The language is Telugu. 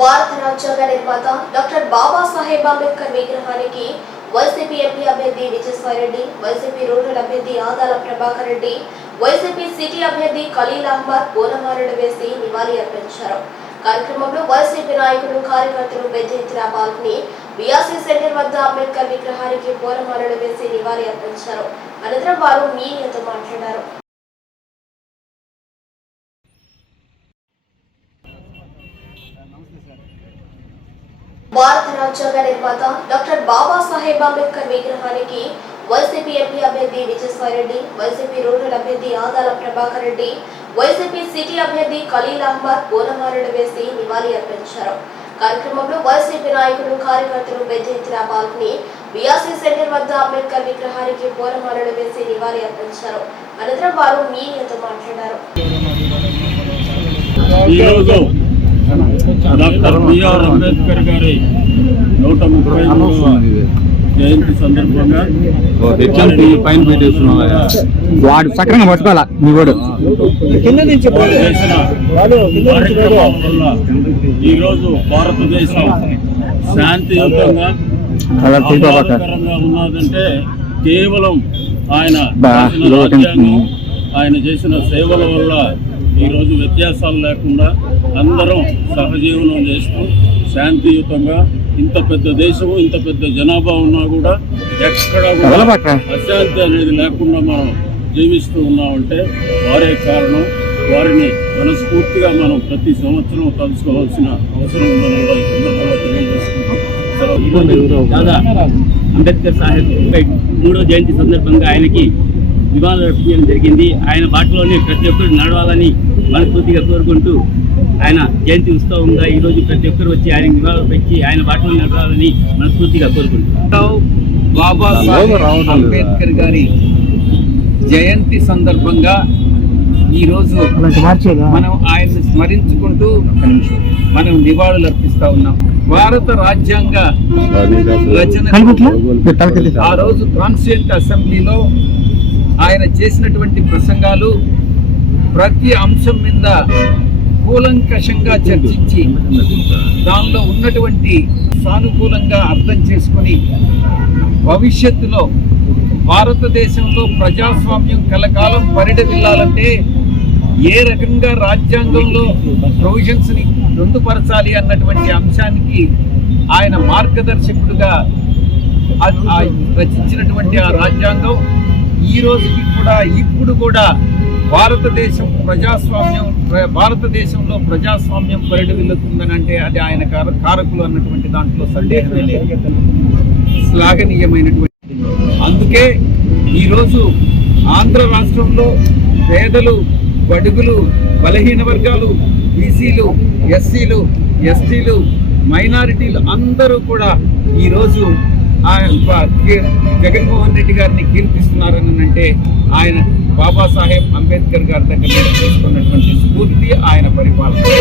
భారత రాజ్యాంగ నిర్మాత డాక్టర్ బాబాసాహెబ్ అంబేద్కర్ విగ్రహానికి వైసీపీ ఎంపీ అభ్యర్థి విజయసాయిరెడ్డి వైసీపీ రూరల్ అభ్యర్థి ఆదాల ప్రభాకర్ రెడ్డి వైసీపీ సిటీ అభ్యర్థి ఖలీల్ అహ్మద్ పూలమాలలు వేసి నివాళి అర్పించారు. కార్యక్రమంలో వైసీపీ నాయకులు కార్యకర్తలు పెద్ద ఎత్తున పాల్గొని బీఆర్సీ సెంటర్ వద్ద అంబేద్కర్ విగ్రహానికి పూలమాలలు వేసి నివాళి అర్పించారు. అనంతరం వారు మీడియాతో మాట్లాడారు. భారత రాజ్యాంగ నిర్మాత డాక్టర్ బాబాసాహెబ్ అంబేద్కర్ విగ్రహానికి వైసీపీ ఎంపీ అభ్యర్థి విజయసాయిరెడ్డి వైసీపీ రూరల్ అభ్యర్థి ఆదాల ప్రభాకర్ రెడ్డి వైసీపీ సిటీ అభ్యర్థి ఖలీల్ అహ్మద్ పూలమాలలు వేసి నివాళి అర్పించారు. కార్యక్రమంలో వైసీపీ నాయకులు కార్యకర్తలు పెద్ద ఎత్తున పాల్గొని బీఆర్సీ సెంటర్ వద్ద అంబేద్కర్ విగ్రహానికి పూలమాలలు వేసి నివాళి అర్పించారు. అనంతరం వారు మీడియాతో మాట్లాడారు. డాక్టర్ బిఆర్ అంబేద్కర్ గారి నూట ముప్పై జయంతి సందర్భంగా పైన వాడు సక్రంగా పట్టుకోవాలా? మీ వాడు. ఈరోజు భారతదేశం శాంతియుతంగా ఉన్నదంటే కేవలం ఆయన ఆయన చేసిన సేవల వల్ల ఈరోజు వ్యత్యాసాలు లేకుండా అందరం సహజీవనం చేస్తూ శాంతియుతంగా ఇంత పెద్ద దేశము ఇంత పెద్ద జనాభా ఉన్నా కూడా ఎక్కడ. అశాంతి అనేది లేకుండా మనం జీవిస్తూ ఉన్నామంటే వారే కారణం. వారిని మనస్ఫూర్తిగా మనం ప్రతి సంవత్సరం కలుసుకోవాల్సిన అవసరం ఉందని కూడా ఈ సందర్భంగా తెలియజేసుకుంటాం దాదా అంబేద్కర్ సాహెబ్ మూడో జయంతి సందర్భంగా ఆయనకి నివాళులు అర్పించడం జరిగింది. ఆయన బాటలోనే ప్రతి ఒక్కరు నడవాలని మనస్ఫూర్తిగా కోరుకుంటూ ఆయన జయంతి ఉత్సవంగా ఈరోజు ప్రతి ఒక్కరు వచ్చి ఆయన నివాళులు పెంచి ఆయన బాటలో నడవాలని మనస్ఫూర్తిగా కోరుకుంటున్నాం. బాబాసాహెబ్ అంబేద్కర్ గారి జయంతి సందర్భంగా ఈరోజు మనం ఆయన్ని స్మరించుకుంటూ మనం నివాళులు అర్పిస్తా ఉన్నాం. భారత రాజ్యాంగ రచన ఆ రోజు కాన్స్టిట్యూంట్ అసెంబ్లీలో ఆయన చేసినటువంటి ప్రసంగాలు ప్రతి అంశం మీద కూలంకషంగా చర్చించి దానిలో ఉన్నటువంటి సానుకూలంగా అర్థం చేసుకొని భవిష్యత్తులో భారతదేశంలో ప్రజాస్వామ్యం కలకాలం పరిడవిల్లాలంటే ఏ రకంగా రాజ్యాంగంలో ప్రొవిజన్స్ని పొందుపరచాలి రొందుపరచాలి అన్నటువంటి అంశానికి ఆయన మార్గదర్శకుడుగా ఆ రచించినటువంటి ఆ రాజ్యాంగం. ఈ రోజుకి కూడా ఇప్పుడు కూడా భారతదేశం ప్రజాస్వామ్యం ప్ర- భారతదేశంలో ప్రజాస్వామ్యం పరిడవిల్లుతుందని అంటే అది ఆయన కారకులు అన్నటువంటి దాంట్లో సందేహమే లేదు. శ్లాఘనీయమైనటువంటి అందుకే ఈరోజు ఆంధ్ర రాష్ట్రంలో పేదలు బడుగులు బలహీన వర్గాలు బీసీలు ఎస్సీలు ఎస్టీలు మైనారిటీలు అందరూ కూడా ఈరోజు జగన్మోహన్ రెడ్డి గారిని కీర్తిస్తున్నారని అంటే ఆయన బాబాసాహెబ్ అంబేద్కర్ గారి దగ్గర తీసుకున్నటువంటి స్ఫూర్తి ఆయన పరిపాలన.